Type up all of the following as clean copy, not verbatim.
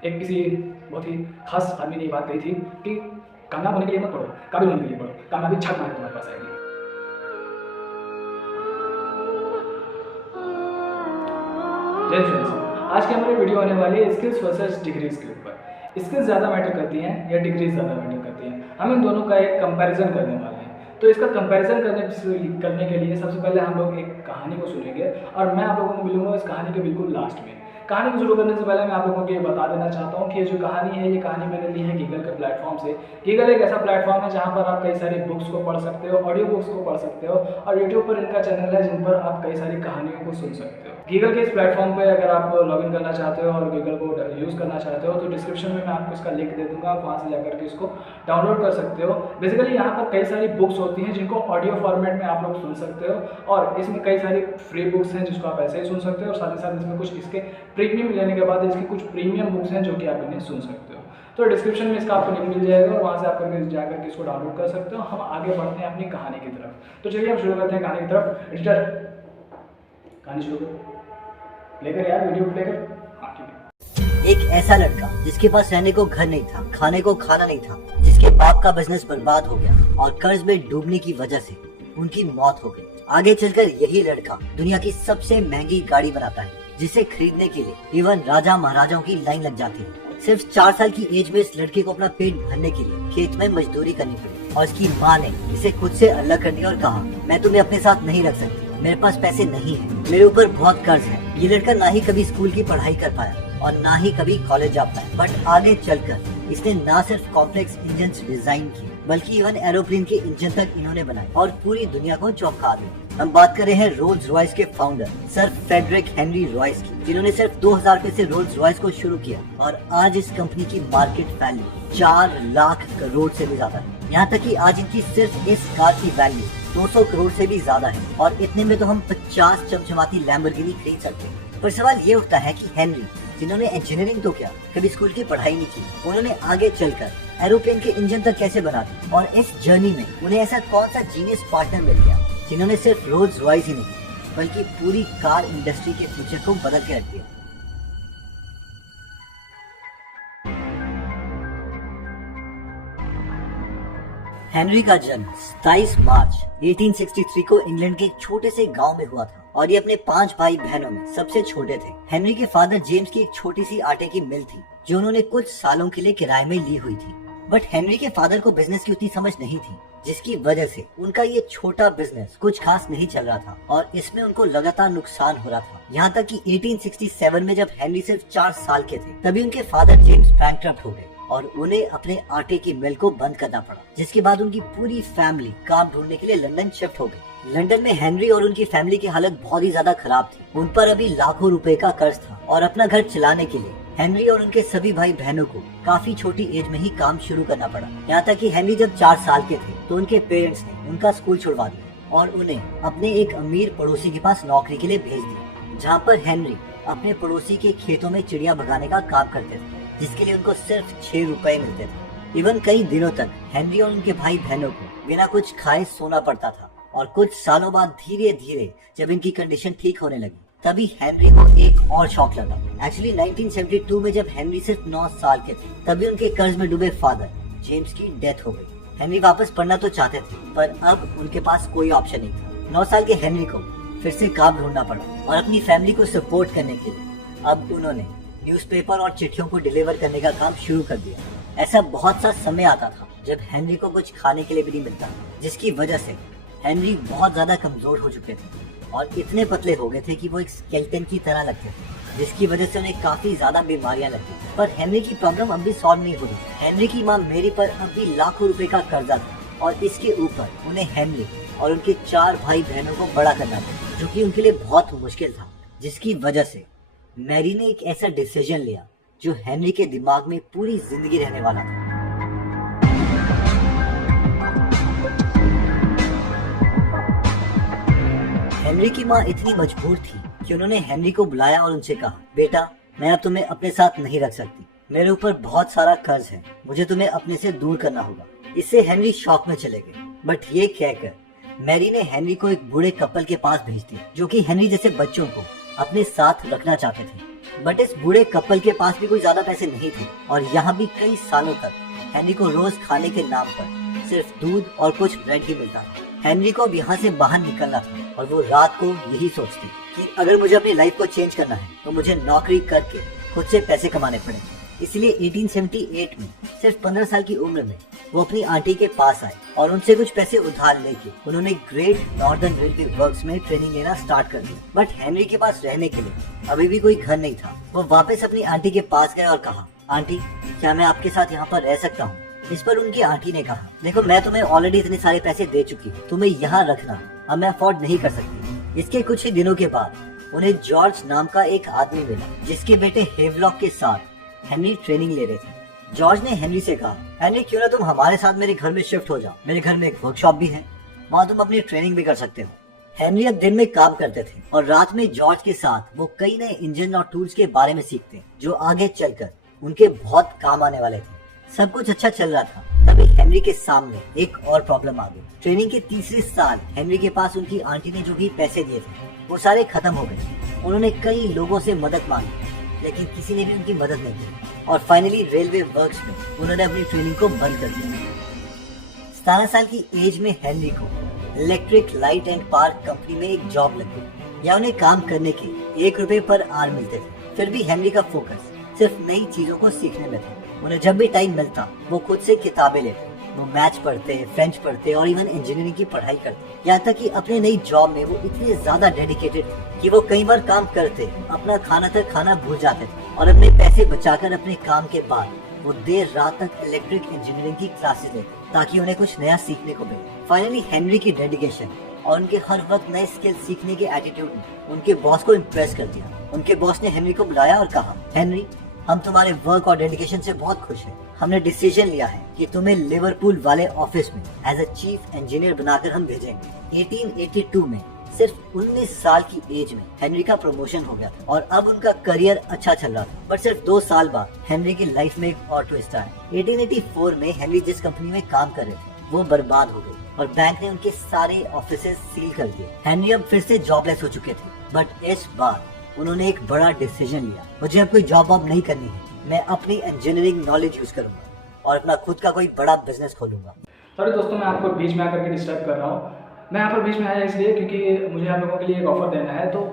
एक किसी बहुत ही खास आदमी ने ये बात कही थी कि कामयाब होने के लिए मत पढ़ो, काबिल होने के लिए पढ़ो, कामयाबी छक मार के तुम्हारे पास आएगी। जय फ्रेंड्स, आज की हमारी वीडियो होने वाली है स्किल्स वर्सेस डिग्रीज के ऊपर। स्किल्स ज़्यादा मैटर करती हैं या डिग्रीज ज़्यादा मैटर करती हैं, हम इन दोनों का एक कंपैरिजन करने वाले हैं। तो इसका कंपैरिजन करने के लिए सबसे पहले हम लोग एक कहानी को सुनेंगे और मैं आप लोगों को मिलूंगा इस कहानी के बिल्कुल लास्ट में। कहानी को शुरू करने से पहले मैं आप लोगों को ये बता देना चाहता हूँ कि ये जो कहानी है, ये कहानी मैंने ली है गीगल के प्लेटफॉर्म से। गीगल एक ऐसा प्लेटफॉर्म है जहाँ पर आप कई सारी बुक्स को पढ़ सकते हो, ऑडियो बुक्स को पढ़ सकते हो, और यूट्यूब पर इनका चैनल है जिन पर आप कई सारी कहानियों को सुन सकते हो। गीगल के इस प्लेटफॉर्म पे अगर आप लॉगिन करना चाहते हो और गीगल को यूज़ करना चाहते हो तो डिस्क्रिप्शन में मैं आपको इसका लिंक दे दूंगा, आप वहाँ से जाकर के इसको डाउनलोड कर सकते हो। बेसिकली यहाँ पर कई सारी बुक्स होती हैं जिनको ऑडियो फॉर्मेट में आप लोग सुन सकते हो, और इसमें कई सारी फ्री बुक्स हैं जिसको आप ऐसे ही सुन सकते हो, और साथ ही साथ इसमें कुछ इसके प्रीमियम लेने के बाद इसकी कुछ प्रीमियम बुक्स हैं जो कि आप इन्हें सुन सकते हो। तो डिस्क्रिप्शन में इसका आपको लिंक मिल जाएगा और वहाँ से आप जाकर के इसको डाउनलोड कर सकते हो। हम आगे बढ़ते हैं अपनी कहानी की तरफ। तो चलिए हम शुरू करते हैं कहानी की तरफ। एडिटर, कहानी शुरू करो, प्ले कर यार, वीडियो प्ले कर। हाँ ठीक है। एक ऐसा लड़का जिसके पास रहने को घर नहीं था, खाने को खाना नहीं था, जिसके बाप का बिजनेस बर्बाद हो गया और कर्ज में डूबने की वजह से उनकी मौत हो गई। आगे चलकर यही लड़का दुनिया की सबसे महंगी गाड़ी बनाता है, जिसे खरीदने के लिए इवन राजा महाराजाओं की लाइन लग जाती है। सिर्फ 4 साल की एज में इस लड़के को अपना पेट भरने के लिए खेत में मजदूरी करनी पड़ी और इसकी माँ ने इसे खुद से अलग कर दिया और कहा, मैं तुम्हें अपने साथ नहीं रख सकती, मेरे पास पैसे नहीं है, मेरे ऊपर बहुत कर्ज है। ये लड़का ना ही कभी स्कूल की पढ़ाई कर पाया और ना ही कभी कॉलेज जा पाया, बट आगे चलकर इसने ना सिर्फ कॉम्प्लेक्स इंजन डिजाइन किए बल्कि इवन एरोप्लेन के इंजन तक इन्होंने बनाए और पूरी दुनिया को चौंका दिया। हम बात कर रहे हैं रोल्स रॉयस के founder sir Frederick Henry Royce की, जिन्होंने सिर्फ 2000 रुपए से रोल्स रॉयस को शुरू किया और आज इस कंपनी की मार्केट वैल्यू 4 लाख करोड़ से भी ज्यादा है। यहाँ तक कि आज इनकी सिर्फ इस कार की वैल्यू 200 करोड़ से भी ज्यादा है, और इतने में तो हम 50 चमचमाती लैम्बोर्गिनी खरीद सकते हैं। पर सवाल ये उठता है कि हेनरी, जिन्होंने इंजीनियरिंग तो क्या कभी स्कूल की पढ़ाई नहीं की, उन्होंने आगे चलकर एरोप्लेन के इंजन तक कैसे बना दी, और इस जर्नी में उन्हें ऐसा कौन सा जीनियस पार्टनर मिल गया जिन्होंने सिर्फ रोल्स रॉयस ही नहीं बल्कि पूरी कार इंडस्ट्री के फ्यूचर को बदल के रख दिया। हेनरी का जन्म 27 मार्च 1863 को इंग्लैंड के एक छोटे से गांव में हुआ था और ये अपने 5 भाई बहनों में सबसे छोटे थे। हेनरी के फादर जेम्स की एक छोटी सी आटे की मिल थी जो उन्होंने कुछ सालों के लिए किराए में ली हुई थी, बट हेनरी के फादर को बिजनेस की उतनी समझ नहीं थी, जिसकी वजह से उनका ये छोटा बिजनेस कुछ खास नहीं चल रहा था और इसमें उनको लगातार नुकसान हो रहा था। यहाँ तक कि 1867 में जब हेनरी सिर्फ 4 साल के थे तभी उनके फादर जेम्स बैंकक्रप्ट हो गए और उन्हें अपने आटे की मिल को बंद करना पड़ा, जिसके बाद उनकी पूरी फैमिली काम ढूंढने के लिए लंदन शिफ्ट हो गई। लंदन में हेनरी और उनकी फैमिली की हालत बहुत ही ज्यादा खराब थी। उन पर अभी लाखों रुपए का कर्ज था और अपना घर चलाने के लिए हेनरी और उनके सभी भाई बहनों को काफी छोटी एज में ही काम शुरू करना पड़ा। यहाँ तक कि हेनरी जब 4 साल के थे तो उनके पेरेंट्स ने उनका स्कूल छुड़वा दिया और उन्हें अपने एक अमीर पड़ोसी के पास नौकरी के लिए भेज दिया, जहाँ पर हेनरी अपने पड़ोसी के खेतों में चिड़िया भगाने का काम करते थे, जिसके लिए उनको सिर्फ 6 रुपए मिलते थे। इवन कई दिनों तक हेनरी और उनके भाई बहनों को बिना कुछ खाए सोना पड़ता था और कुछ सालों बाद धीरे धीरे जब इनकी कंडीशन ठीक होने लगी तभी हेनरी को एक और शौक लगा। एक्चुअली 1972 में जब हेनरी सिर्फ 9 साल के थे तभी उनके कर्ज में डूबे फादर जेम्स की डेथ हो गई। हेनरी वापस पढ़ना तो चाहते थे पर अब उनके पास कोई ऑप्शन नहीं था। 9 साल के हेनरी को फिर से काम ढूंढना पड़ा और अपनी फैमिली को सपोर्ट करने के लिए अब उन्होंने न्यूज़पेपर और चिट्ठियों को डिलीवर करने का काम शुरू कर दिया। ऐसा बहुत सा समय आता था जब हेनरी को कुछ खाने के लिए भी नहीं मिलता, जिसकी वजह से हेनरी बहुत ज्यादा कमजोर हो चुके थे और इतने पतले हो गए थे कि वो एक स्केलेटन की तरह लगते थे, जिसकी वजह से उन्हें काफी ज्यादा बीमारियां लगती। पर हेनरी की प्रॉब्लम अब भी सॉल्व नहीं हो रही। हेनरी की माँ मेरी पर अब भी लाखों रुपए का कर्जा था और इसके ऊपर उन्हें हेनरी और उनके 4 भाई बहनों को बड़ा करना था, जो कि उनके लिए बहुत मुश्किल था, जिसकी वजह से मैरी ने एक ऐसा डिसीजन लिया जो हेनरी के दिमाग में पूरी जिंदगी रहने वाला था। हेनरी की माँ इतनी मजबूर थी कि उन्होंने हेनरी को बुलाया और उनसे कहा, बेटा मैं अब तुम्हें अपने साथ नहीं रख सकती, मेरे ऊपर बहुत सारा कर्ज है, मुझे तुम्हें अपने से दूर करना होगा। इससे हेनरी शॉक में चले गए, बट ये कहकर मैरी ने हेनरी को एक बूढ़े कपल के पास भेज दिया जो कि हेनरी जैसे बच्चों को अपने साथ रखना चाहते थे। बट इस बूढ़े कपल के पास भी कोई ज्यादा पैसे नहीं थे और यहाँ भी कई सालों तक हेनरी को रोज खाने के नाम पर सिर्फ दूध और कुछ ब्रेड ही मिलता था। हेनरी को अब यहाँ से बाहर निकलना था और वो रात को यही सोचती कि अगर मुझे अपनी लाइफ को चेंज करना है तो मुझे नौकरी करके खुद से पैसे कमाने पड़ेंगे। इसलिए 1878 में सिर्फ 15 साल की उम्र में वो अपनी आंटी के पास आए और उनसे कुछ पैसे उधार लेके उन्होंने ग्रेट नॉर्दर्न रेलवे वर्क्स में ट्रेनिंग लेना स्टार्ट कर दिया। बट हेनरी के पास रहने के लिए अभी भी कोई घर नहीं था। वो वापस अपनी आंटी के पास गए और कहा, आंटी क्या मैं आपके साथ यहाँ पर रह सकता हूँ? इस पर उनकी आंटी ने कहा, देखो मैं तुम्हें ऑलरेडी इतने सारे पैसे दे चुकी हूँ, तुम्हें यहाँ रखना अब मैं अफोर्ड नहीं कर सकती। इसके कुछ ही दिनों के बाद उन्हें जॉर्ज नाम का एक आदमी मिला जिसके बेटे हेवलॉक के साथ हेनरी ट्रेनिंग ले रहे थे। जॉर्ज ने हेनरी से कहा, हेनरी क्यों ना तुम हमारे साथ मेरे घर में शिफ्ट हो जाओ, मेरे घर में एक वर्कशॉप भी है, वहाँ तुम अपनी ट्रेनिंग भी कर सकते हो। हेनरी अब दिन में काम करते थे और रात में जॉर्ज के साथ वो कई नए इंजन और टूल्स के बारे में सीखते जो आगे चलकर उनके बहुत काम आने वाले थे। सब कुछ अच्छा चल रहा था, तभी हेनरी के सामने एक और प्रॉब्लम आ गई। ट्रेनिंग के तीसरे साल हेनरी के पास उनकी आंटी ने जो भी पैसे दिए थे वो सारे खत्म हो गए। उन्होंने कई लोगों से मदद मांगी लेकिन किसी ने भी उनकी मदद नहीं की और फाइनली रेलवे वर्क्स में उन्होंने अपनी ट्रेनिंग को बंद कर दिया। 17 साल की एज में हेनरी को electric light and power company में एक जॉब लग गई। या उन्हें काम करने के 1 रुपए पर आवर मिलते थे। फिर भी हेनरी का फोकस सिर्फ नई चीजों को सीखने में था। उन्हें जब भी टाइम मिलता वो खुद से किताबें लेते, वो मैथ्स पढ़ते, फ्रेंच पढ़ते और इवन इंजीनियरिंग की पढ़ाई करते। यहाँ तक कि अपने नई जॉब में वो इतने ज्यादा डेडिकेटेड थे कि वो कई बार काम करते अपना खाना तक खाना भूल जाते थे और अपने पैसे बचाकर अपने काम के बाद वो देर रात तक इलेक्ट्रिक इंजीनियरिंग की क्लासेस लेते ताकि उन्हें कुछ नया सीखने को मिले। फाइनली हेनरी की डेडिकेशन और उनके हर वक्त नए स्किल सीखने के एटीट्यूड ने उनके बॉस को इम्प्रेस कर दिया। उनके बॉस ने हेनरी को बुलाया और कहा, हेनरी हम तुम्हारे वर्क और डेडिकेशन से बहुत खुश हैं। हमने डिसीजन लिया है कि तुम्हें लिवरपूल वाले ऑफिस में एज अ चीफ इंजीनियर बनाकर हम भेजेंगे। 1882 में सिर्फ 19 साल की एज में हेनरी का प्रमोशन हो गया था और अब उनका करियर अच्छा चल रहा था। बट सिर्फ 2 साल बाद हेनरी की लाइफ में एक और ट्विस्ट आया। 1884 में हेनरी जिस कंपनी में काम कर रहे थे वो बर्बाद हो गई और बैंक ने उनके सारे ऑफिसेज सील कर दिए। हेनरी अब फिर से जॉबलेस हो चुके थे। बट इस बार उन्होंने एक बड़ा डिसीजन लिया, मुझे अब कोई जॉब वॉब नहीं करनी है, मैं अपनी इंजीनियरिंग नॉलेज यूज करूंगा और अपना खुद का कोई बड़ा बिजनेस खोलूंगा। सॉरी दोस्तों, मैं आपको बीच में आकर के डिस्टर्ब कर रहा हूँ। मैं यहाँ पर बीच में आया इसलिए क्योंकि मुझे आप लोगों के लिए एक ऑफर देना है। तो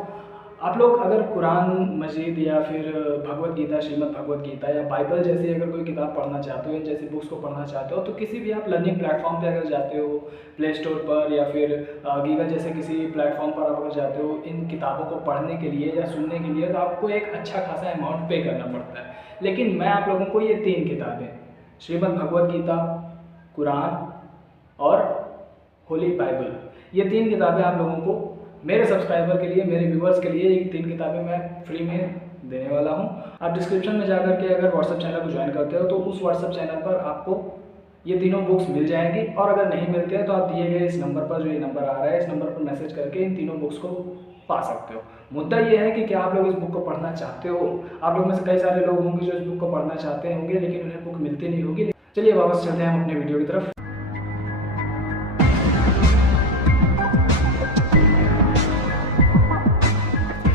आप लोग अगर कुरान मजीद या फिर भगवत गीता, श्रीमद् भगवत गीता या बाइबल जैसी अगर कोई किताब पढ़ना चाहते हो, इन जैसी बुक्स को पढ़ना चाहते हो, तो किसी भी आप लर्निंग प्लेटफॉर्म पे अगर जाते हो, प्ले स्टोर पर या फिर गूगल जैसे किसी प्लेटफॉर्म पर आप अगर जाते हो, इन किताबों को पढ़ने के लिए या सुनने के लिए तो आपको एक अच्छा खासा अमाउंट पे करना पड़ता है। लेकिन मैं आप लोगों को ये 3 किताबें, श्रीमद् भगवत गीता, कुरान और होली बाइबल, ये 3 किताबें आप लोगों को मेरे सब्सक्राइबर के लिए, मेरे व्यूवर्स के लिए, ये 3 किताबें मैं फ्री में देने वाला हूँ। आप डिस्क्रिप्शन में जाकर के अगर व्हाट्सएप चैनल को ज्वाइन करते हो तो उस व्हाट्सएप चैनल पर आपको ये तीनों बुक्स मिल जाएंगी। और अगर नहीं मिलते हैं तो आप दिए गए इस नंबर पर, जो ये नंबर आ रहा है, इस नंबर पर मैसेज करके इन तीनों बुक्स को पा सकते हो। मुद्दा ये है कि क्या आप लोग इस बुक को पढ़ना चाहते हो। आप लोग में से कई सारे लोग होंगे जो इस बुक को पढ़ना चाहते होंगे लेकिन उन्हें बुक मिलती नहीं होगी। चलिए वापस चलते हैं हम अपने वीडियो की तरफ।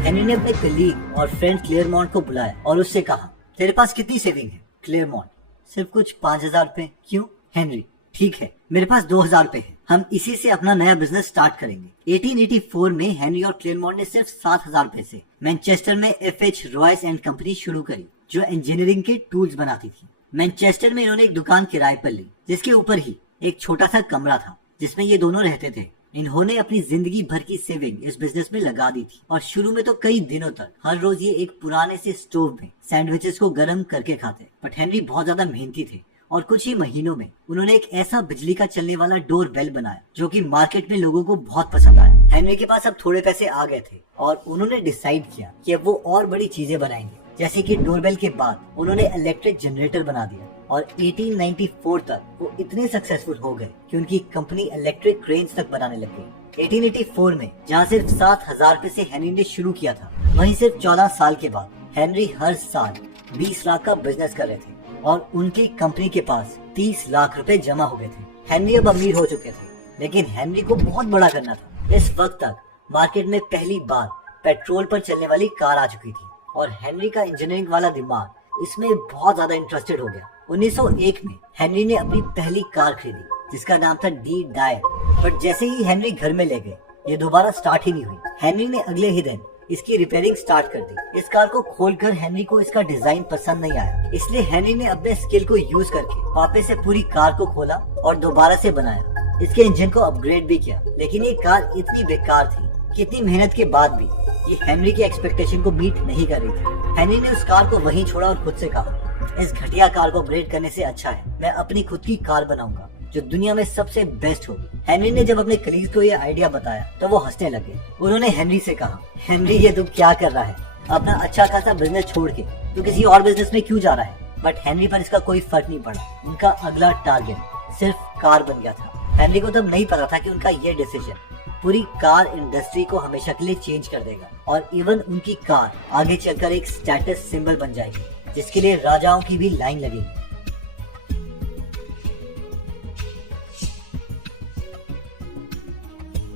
हेनरी ने अपने कलीग और फ्रेंड क्लेयरमॉन्ट को बुलाया और उससे कहा, तेरे पास कितनी सेविंग है? क्लेयरमॉन्ट, सिर्फ कुछ 5000 रुपए। क्यों? हेनरी, ठीक है, मेरे पास 2000 रुपए है, हम इसी से अपना नया बिजनेस स्टार्ट करेंगे। 1884 में हेनरी और क्लेयरमॉन्ट ने सिर्फ 7000 रुपए से मैनचेस्टर में FH रॉयस एंड कंपनी शुरू करी जो इंजीनियरिंग के टूल्स बनाती थी। मैनचेस्टर में इन्होंने एक दुकान किराए पर ली जिसके ऊपर ही एक छोटा सा कमरा था जिसमें ये दोनों रहते थे। इन्होंने अपनी जिंदगी भर की सेविंग इस बिजनेस में लगा दी थी और शुरू में तो कई दिनों तक हर रोज ये एक पुराने से स्टोव में सैंडविचेस को गर्म करके खाते। बट हेनरी बहुत ज्यादा मेहनती थे और कुछ ही महीनों में उन्होंने एक ऐसा बिजली का चलने वाला डोर बेल बनाया जो कि मार्केट में लोगों को बहुत पसंद आया। हेनरी के पास अब थोड़े पैसे आ गए थे और उन्होंने डिसाइड किया कि अब वो और बड़ी चीजें बनाएंगे, जैसे कि डोरबेल के बाद उन्होंने इलेक्ट्रिक जनरेटर बना दिया और 1894 तक वो इतने सक्सेसफुल हो गए कि उनकी कंपनी इलेक्ट्रिक क्रेन्स तक बनाने लग गई। 1884 में जहाँ सिर्फ 7000 रुपए से हेनरी ने शुरू किया था, वहीं सिर्फ 14 साल के बाद हेनरी हर साल 20 लाख का बिजनेस कर रहे थे और उनकी कंपनी के पास 30 लाख रुपए जमा हो गए थे। हेनरी अब अमीर हो चुके थे लेकिन हेनरी को बहुत बड़ा करना था। इस वक्त तक मार्केट में पहली बार पेट्रोल पर चलने वाली कार आ चुकी थी और हेनरी का इंजीनियरिंग वाला दिमाग इसमें बहुत ज्यादा इंटरेस्टेड हो गया। 1901 में हेनरी ने अपनी पहली कार खरीदी जिसका नाम था डी डायर। बट जैसे ही हेनरी घर में ले गए ये दोबारा स्टार्ट ही नहीं हुई। हेनरी ने अगले ही दिन इसकी रिपेयरिंग स्टार्ट कर दी। इस कार को खोलकर हेनरी को इसका डिजाइन पसंद नहीं आया, इसलिए हेनरी ने अपने स्किल को यूज करके वापस से पूरी कार को खोला और दोबारा से बनाया। इसके इंजन को अपग्रेड भी किया, लेकिन ये कार इतनी बेकार थी कि इतनी मेहनत के बाद भी ये हेनरी के एक्सपेक्टेशन को मीट नहीं कर रही थी। हेनरी ने उस कार को वहीं छोड़ा और खुद से कहा, इस घटिया कार को अपग्रेड करने से अच्छा है मैं अपनी खुद की कार बनाऊंगा जो दुनिया में सबसे बेस्ट होगी। हेनरी ने जब अपने कलीग को ये आइडिया बताया तो वो हंसने लगे। उन्होंने हेनरी से कहा, हेनरी ये तू क्या कर रहा है? अपना अच्छा खासा बिजनेस छोड़ के तू किसी और बिजनेस में क्यों जा रहा है? बट हेनरी पर इसका कोई फर्क नहीं पड़ा। उनका अगला टारगेट सिर्फ कार बन गया था। हेनरी को तब नहीं पता था कि उनका ये डिसीजन पूरी कार इंडस्ट्री को हमेशा के लिए चेंज कर देगा और इवन उनकी कार आगे चलकर एक स्टेटस सिंबल बन जाएगी जिसके लिए राजाओं की भी लाइन लगेगी।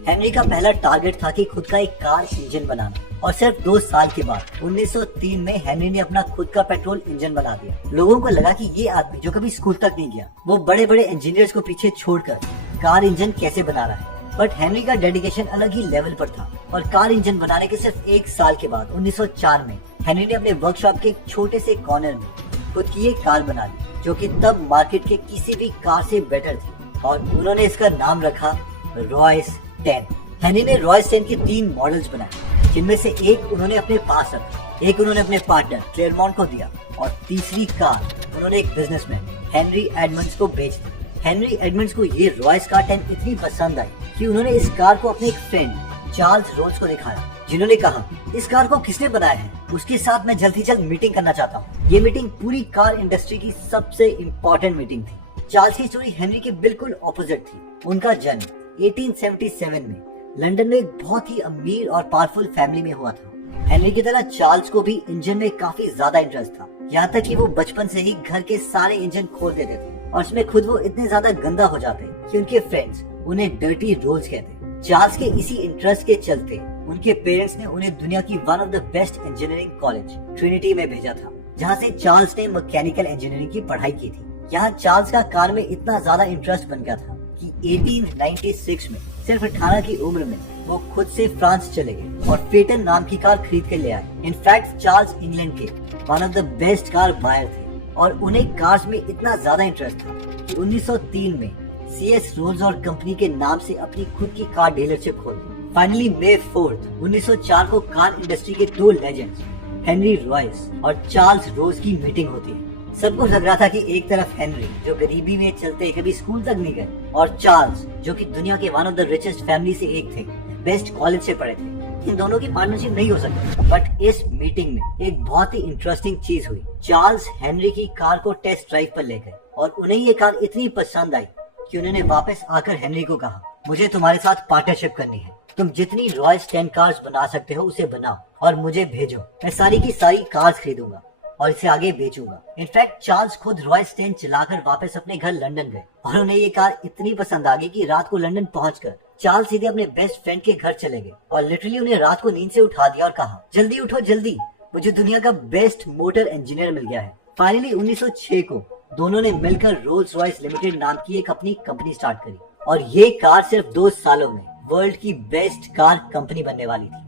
हेनरी का पहला टारगेट था कि खुद का एक कार इंजन बनाना और सिर्फ 2 साल के बाद 1903 में हेनरी ने अपना खुद का पेट्रोल इंजन बना दिया। लोगों को लगा कि ये आदमी जो कभी स्कूल तक नहीं गया वो बड़े बड़े इंजीनियर्स को पीछे छोड़कर कार इंजन कैसे बना रहा है। बट हेनरी का डेडिकेशन अलग ही लेवल पर था और कार इंजन बनाने के सिर्फ 1 साल के बाद 1904 में हेनरी ने अपने वर्कशॉप के एक छोटे से कॉर्नर में खुद की एक कार बना ली जो कि तब मार्केट के किसी भी कार से बेटर थी और उन्होंने इसका नाम रखा रॉयस 10। हेनरी ने रॉयस 10 के 3 मॉडल्स बनाए जिनमें से एक उन्होंने अपने पास रखा, एक उन्होंने अपने पार्टनर क्लेरमॉन्ट को दिया और तीसरी कार उन्होंने एक बिजनेसमैन हेनरी एडमंड्स को बेच दी। हेनरी एडमंड्स को ये रॉयस कार 10 इतनी पसंद आई कि उन्होंने इस कार को अपने एक फ्रेंड चार्ल्स रोज को दिखाया, जिन्होंने कहा इस कार को किसने बनाया है, उसके साथ मैं जल्द ही जल्द मीटिंग करना चाहता हूँ। ये मीटिंग पूरी कार इंडस्ट्री की सबसे इम्पोर्टेंट मीटिंग थी। चार्ल्स की स्टोरी हेनरी के बिल्कुल ऑपोजिट थी। उनका जन्म 1877 में लंदन में एक बहुत ही अमीर और पावरफुल फैमिली में हुआ था। हेनरी की तरह चार्ल्स को भी इंजन में काफी ज्यादा इंटरेस्ट था, यहाँ तक कि वो बचपन से ही घर के सारे इंजन खोल देते थे और इसमें खुद वो इतने ज्यादा गंदा हो जाते कि उनके फ्रेंड्स उन्हें डर्टी रोल्स कहते। चार्ल्स के इसी इंटरेस्ट के चलते उनके पेरेंट्स ने उन्हें दुनिया की one of the best engineering college Trinity में भेजा था, जहाँ से चार्ल्स ने मैकेनिकल इंजीनियरिंग की पढ़ाई की थी। यहाँ चार्ल्स का कार में इतना ज्यादा इंटरेस्ट बन गया था कि 1896 में सिर्फ 18 की उम्र में वो खुद से फ्रांस चले गए और फेटन नाम की कार खरीद के ले आए। इनफैक्ट चार्ल्स इंग्लैंड के one of the best car buyer थे और उन्हें कार्स में इतना ज्यादा इंटरेस्ट था कि 1903 में CS रोल्स और कंपनी के नाम से अपनी खुद की कार डीलरशिप खोल दी। फाइनली मई 4, 1904 को कार इंडस्ट्री के 2 लेजेंड्स हेनरी रॉयस और चार्ल्स रोज की मीटिंग होती है। सबको लग रहा था कि एक तरफ हेनरी जो गरीबी में चलते कभी स्कूल तक नहीं गए और चार्ल्स जो कि दुनिया के one of the richest family से एक थे, बेस्ट कॉलेज से पढ़े थे, इन दोनों की पार्टनरशिप नहीं हो सकती। बट इस मीटिंग में एक बहुत ही इंटरेस्टिंग चीज हुई। चार्ल्स हेनरी की कार को टेस्ट ड्राइव पर ले गए और उन्हें ये कार इतनी पसंद आई कि उन्होंने वापस आकर हेनरी को कहा, मुझे तुम्हारे साथ पार्टनरशिप करनी है, तुम जितनी रॉयस 10 कार्स बना सकते हो उसे बनाओ और मुझे भेजो, मैं सारी की सारी कार्स खरीदूंगा और इसे आगे बेचूंगा। इनफैक्ट चार्ल्स खुद रॉयस 10 चलाकर वापस अपने घर लंदन गए और उन्हें ये कार इतनी पसंद आ गई कि रात को लंदन पहुंचकर चार्ल्स सीधे अपने बेस्ट फ्रेंड के घर चले गए और लिटरली उन्हें रात को नींद से उठा दिया और कहा, जल्दी उठो जल्दी, मुझे दुनिया का बेस्ट मोटर इंजीनियर मिल गया है। फाइनली 1906 को दोनों ने मिलकर रोल्स रॉयस लिमिटेड नाम की एक अपनी कंपनी स्टार्ट करी और ये कार सिर्फ 2 सालों में वर्ल्ड की बेस्ट कार कंपनी बनने वाली थी।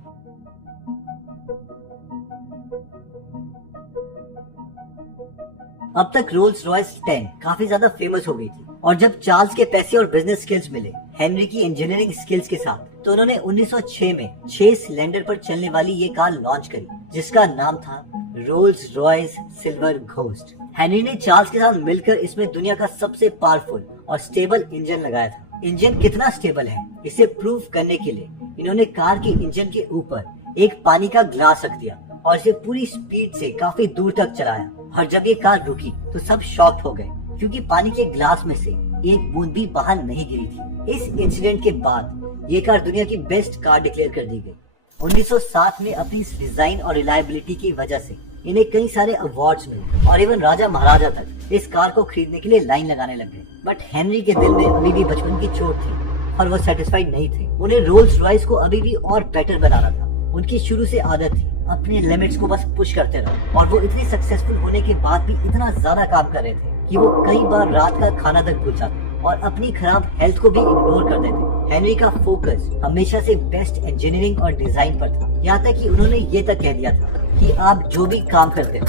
अब तक रोल्स रॉयस 10 काफी ज्यादा फेमस हो गई थी और जब चार्ल्स के पैसे और बिजनेस स्किल्स मिले हेनरी की इंजीनियरिंग स्किल्स के साथ, तो उन्होंने 1906 में 6 सिलेंडर पर चलने वाली ये कार लॉन्च करी जिसका नाम था Rolls Royce silver ghost. Henry ने चार्ल्स के साथ मिलकर इसमें दुनिया का सबसे पावरफुल और स्टेबल इंजन लगाया था। इंजन कितना स्टेबल है इसे प्रूव करने के लिए इन्होंने कार के इंजन के ऊपर एक पानी का ग्लास रख दिया और इसे पूरी स्पीड से काफी दूर तक चलाया और जब ये कार रुकी तो सब शॉक्ड हो गए क्योंकि पानी के ग्लास में से एक बूंद भी बाहर नहीं गिरी थी। इस इंसिडेंट के बाद ये कार दुनिया की बेस्ट कार डिक्लेयर कर दी गई। 1907 में अपनी डिजाइन और रिलायबिलिटी की वजह से इन्हें कई सारे अवार्ड्स मिले और इवन राजा महाराजा तक इस कार को खरीदने के लिए लाइन लगाने लग गए। बट हेनरी के दिल में अभी भी बचपन की चोट थी और वो सेटिस्फाइड नहीं थे। उन्हें रोल्स रॉयस को अभी भी और बेटर बनाना था। उनकी शुरू से आदत थी अपने लिमिट्स को बस पुश करते रहो। और वो इतने सक्सेसफुल होने के बाद भी इतना ज्यादा काम कर रहे थे कि वो कई बार रात का खाना तक भूल जाते और अपनी खराब हेल्थ को भी इग्नोर कर देते। हेनरी का फोकस हमेशा से बेस्ट इंजीनियरिंग और डिजाइन पर था, यहाँ तक कि उन्होंने ये तक कह दिया था कि आप जो भी काम करते हो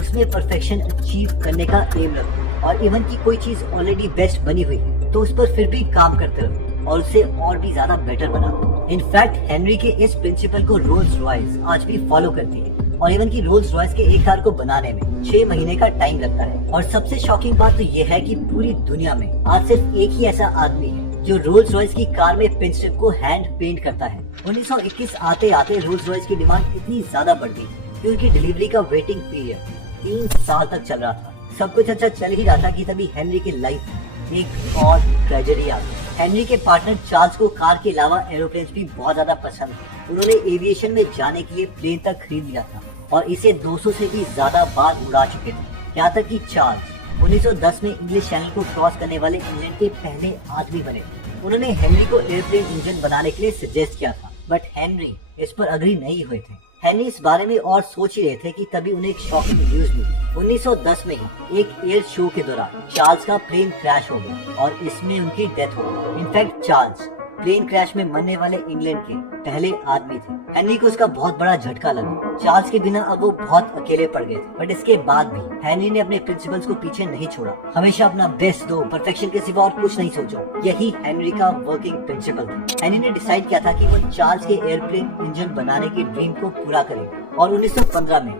उसमें परफेक्शन अचीव करने का एम रखो, और इवन की कोई चीज ऑलरेडी बेस्ट बनी हुई है तो उस पर फिर भी काम करते रहो और उसे और भी ज्यादा बेटर बनाओ। इनफैक्ट हेनरी के इस प्रिंसिपल को रोल्स रॉयस आज भी फॉलो करती है, और इवन की रोल्स रॉयस के एक कार को बनाने में 6 महीने का टाइम लगता है। और सबसे शॉकिंग बात तो ये है कि पूरी दुनिया में आज सिर्फ एक ही ऐसा आदमी है जो रोल्स रॉयस की कार में पिन स्ट्रिप को हैंड पेंट करता है। 1921 आते आते रोल्स रॉयस की डिमांड इतनी ज्यादा बढ़ गई कि उनकी डिलीवरी का वेटिंग पीरियड 3 साल तक चल रहा था। सब कुछ अच्छा चल ही रहा था कि तभी हेनरी की लाइफ में एक और ट्रेजेडी आ गई। हेनरी के पार्टनर चार्ल्स को कार के अलावा एरोप्लेन भी बहुत ज्यादा पसंद थे। उन्होंने एविएशन में जाने के लिए प्लेन तक खरीद लिया था और इसे 200 से भी ज्यादा बार उड़ा चुके थे। यहाँ तक कि चार्ल्स 1910 में इंग्लिश चैनल को क्रॉस करने वाले इंग्लैंड के पहले आदमी बने। उन्होंने हेनरी को एयरप्लेन इंजन बनाने के लिए सजेस्ट किया था, बट हेनरी इस पर अग्री नहीं हुए थे। हेनरी इस बारे में और सोच ही रहे थे कि तभी उन्हें एक शॉकिंग न्यूज मिली। 1910 में ही एक एयर शो के दौरान चार्ल्स का प्लेन क्रैश हो गया और इसमें उनकी डेथ हो गई। इनफैक्ट चार्ल्स प्लेन क्रैश में मरने वाले इंग्लैंड के पहले आदमी थे। हेनरी को उसका बहुत बड़ा झटका लगा। चार्ल्स के बिना अब वो बहुत अकेले पड़ गए थे, बट इसके बाद भी हेनरी ने अपने प्रिंसिपल्स को पीछे नहीं छोड़ा। हमेशा अपना बेस्ट दो, परफेक्शन के सिवा और कुछ नहीं सोचो। यही हेनरी का वर्किंग प्रिंसिपल था। हेनरी ने डिसाइड किया था कि वो चार्ल्स के एयरप्लेन इंजन बनाने की ड्रीम को पूरा करेगा, और 1915 में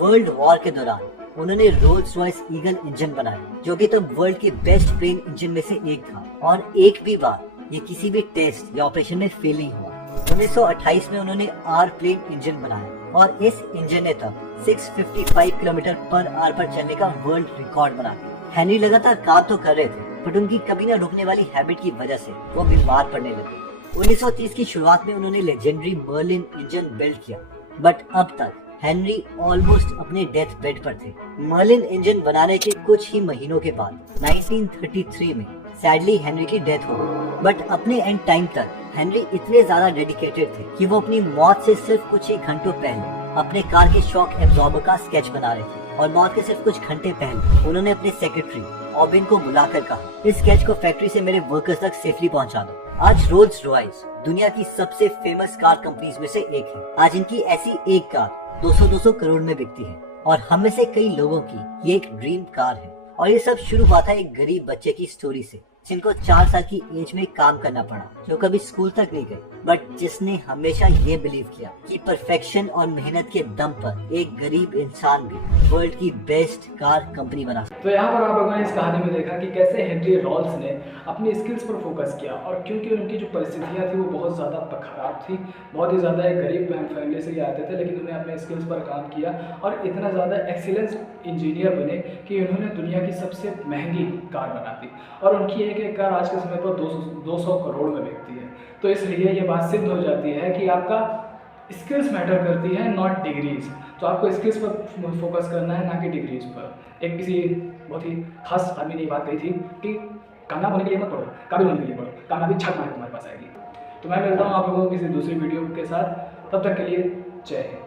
वर्ल्ड वॉर के दौरान उन्होंने रोल्स रॉयस ईगल इंजन बनाया, जो कि तब वर्ल्ड के बेस्ट प्लेन इंजन में से एक था, और एक भी बार ये किसी भी टेस्ट या ऑपरेशन में फेल नहीं हुआ। 1928 में उन्होंने आर प्लेन इंजन बनाया, और इस इंजन ने तब 655 किलोमीटर पर आवर पर चलने का वर्ल्ड रिकॉर्ड बना दिया। हेनरी लगातार काम तो कर रहे थे, बट उनकी कभी न रुकने वाली हैबिट की वजह से वो बीमार पड़ने लगे। 1930 की शुरुआत में उन्होंने लेजेंडरी मर्लिन इंजन बिल्ड किया, बट अब तक हेनरी ऑलमोस्ट अपने डेथ बेड पर थे। मर्लिन इंजन बनाने के कुछ ही महीनों के बाद 1933 में सैडली हेनरी की डेथ हो गई, बट अपने एंड टाइम तक हेनरी इतने ज्यादा डेडिकेटेड थे कि वो अपनी मौत से सिर्फ कुछ ही घंटों पहले अपने कार के शॉक एब्जॉर्बर का स्केच बना रहे थे, और मौत के सिर्फ कुछ घंटे पहले उन्होंने अपने सेक्रेटरी ऑबिन को बुलाकर कहा, इस स्केच को फैक्ट्री से मेरे वर्कर्स तक सेफली पहुंचा दो। आज रोल्स रॉयस दुनिया की सबसे फेमस कार कंपनीज में से एक है। आज इनकी ऐसी एक कार 200 करोड़ में बिकती है, और हम में से कई लोगों की ये एक ड्रीम कार है। और ये सब शुरू हुआ था एक गरीब बच्चे की स्टोरी से, जिनको 4 साल की एज में काम करना पड़ा, जो कभी स्कूल तक नहीं गए, बट जिसने हमेशा ये बिलीव किया कि परफेक्शन और मेहनत के दम पर एक गरीब इंसान भी वर्ल्ड की बेस्ट कार कंपनी बना सकता है। तो यहाँ पर आप लोगों ने इस कहानी में देखा कि कैसे हेनरी रॉल्स ने अपनी स्किल्स पर फोकस किया, और क्योंकि उनकी जो परिस्थितियाँ थी वो बहुत ज़्यादा खराब थी, बहुत ही ज़्यादा एक गरीब फैमिली से आते थे, लेकिन उन्हें अपने स्किल्स पर काम किया और इतना ज़्यादा एक्सीलेंस इंजीनियर बने कि उन्होंने दुनिया की सबसे महंगी कार बना दी, और उनकी एक कार आज के समय पर 200 करोड़ में बिकती है। तो इसलिए ये बात सिद्ध हो जाती है कि आपका स्किल्स मैटर करती है, नॉट डिग्रीज। तो आपको स्किल्स पर फोकस करना है, ना कि डिग्रीज पर। एक किसी बहुत ही खास आदमी ने ये बात कही थी कि कामयाब होने के लिए मत पढ़ो, काबिल होने के लिए पढ़ो, कामयाबी छक मार तुम्हारे पास आएगी। तो मैं मिलता हूँ आप लोगों को किसी दूसरी वीडियो के साथ, तब तक के लिए जय हिंद।